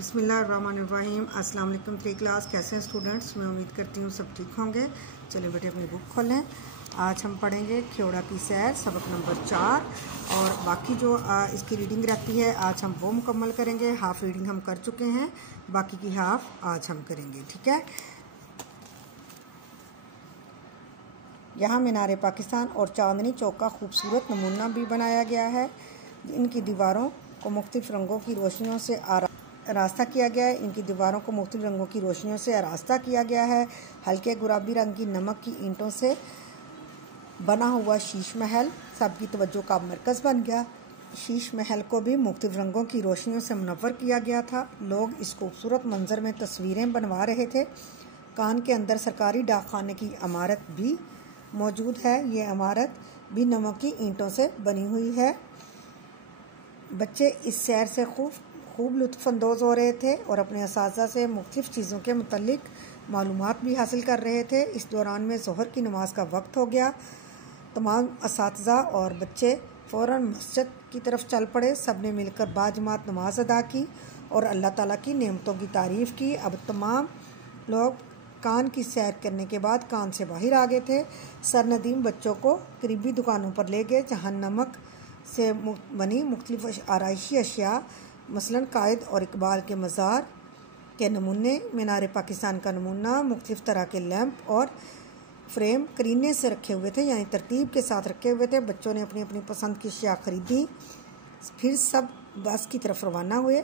बिस्मिल्लाहिर्रहमानिर्रहीम। अस्सलाम वालेकुम। 3 क्लास कैसे हैं स्टूडेंट्स? मैं उम्मीद करती हूँ सब ठीक होंगे। चलिए बेटे अपनी बुक खोलें। आज हम पढ़ेंगे ख्योड़ा की सैर सबक नंबर 4 और बाकी जो इसकी रीडिंग रहती है आज हम वो मुकम्मल करेंगे। हाफ़ रीडिंग हम कर चुके हैं, बाकी की हाफ़ आज हम करेंगे। ठीक है। यहाँ मीनार पाकिस्तान और चांदनी चौक का खूबसूरत नमूना भी बनाया गया है। इनकी दीवारों को मुख्तलिफ रंगों की रोशनियों से आरास्ता किया गया है। इनकी दीवारों को मुख्तलिफ रंगों की रोशनियों से आरास्ता किया गया है। हल्के गुलाबी रंग की नमक की ईंटों से बना हुआ शीश महल सबकी तवज्जो का मरकज़ बन गया। शीश महल को भी मुख्तलिफ रंगों की रोशनियों से मुनव्वर किया गया था। लोग इस खूबसूरत मंजर में तस्वीरें बनवा रहे थे। कान के अंदर सरकारी डाकखाने की इमारत भी मौजूद है। ये इमारत भी नमक की ईंटों से बनी हुई है। बच्चे इस सैर से खूब लुत्फ़अंदोज़ हो रहे थे और अपने असातिज़ा से मुख्तलिफ चीज़ों के मुतल्लिक मालूमात भी हासिल कर रहे थे। इस दौरान में ज़ोहर की नमाज का वक्त हो गया। तमाम असातिज़ा और बच्चे फ़ौरन मस्जिद की तरफ चल पड़े। सब ने मिलकर बाजमात नमाज अदा की और अल्लाह ताला की नेमतों की तारीफ़ की। अब तमाम लोग कान की सैर करने के बाद कान से बाहर आ गए थे। सरनदीम बच्चों को करीबी दुकानों पर ले गए जहाँ नमक से बनी मुख्तलिफ आराइशी अशिया मसलन कायद और इकबाल के मज़ार के नमूने, मीनार पाकिस्तान का नमूना, मुख्तलिफ तरह के लैंप और फ्रेम करीने से रखे हुए थे, यानी तरतीब के साथ रखे हुए थे। बच्चों ने अपनी अपनी पसंद की अशिया ख़रीदी। फिर सब बस की तरफ रवाना हुए।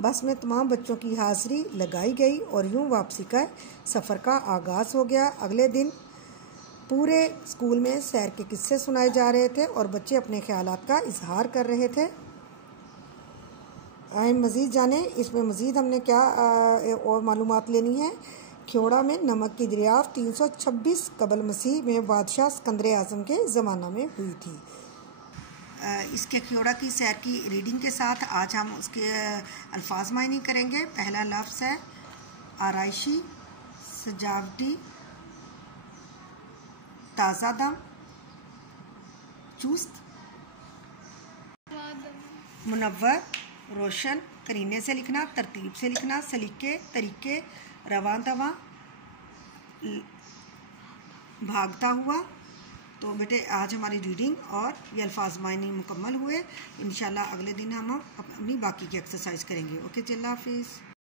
बस में तमाम बच्चों की हाज़िरी लगाई गई और यूँ वापसी का सफ़र का आगाज़ हो गया। अगले दिन पूरे स्कूल में सैर के किस्से सुनाए जा रहे थे और बच्चे अपने ख्यालात का इजहार कर रहे थे। आए मज़ीद जाने इसमें मज़ीद हमने क्या और मालूमात लेनी है। ख्योड़ा में नमक की दरियाफ़त 326 कबल मसीह में बादशाह सिकंदर आज़म के ज़माना में हुई थी। इसके ख्योड़ा की सैर की रीडिंग के साथ आज हम उसके अल्फाज मायने करेंगे। पहला लफ्ज़ है आराइशी, सजावटी, ताज़ा दम, चुस्त, मुनव्वर, रोशन, करीने से लिखना, तरतीब से लिखना, सलीके, तरीके, रवां दवां, भागता हुआ। तो बेटे आज हमारी रीडिंग और ये अल्फाज मायने मुकम्मल हुए। इंशाल्लाह अगले दिन हम अपनी बाकी की एक्सरसाइज करेंगे। ओके, अल्लाह हाफिज़।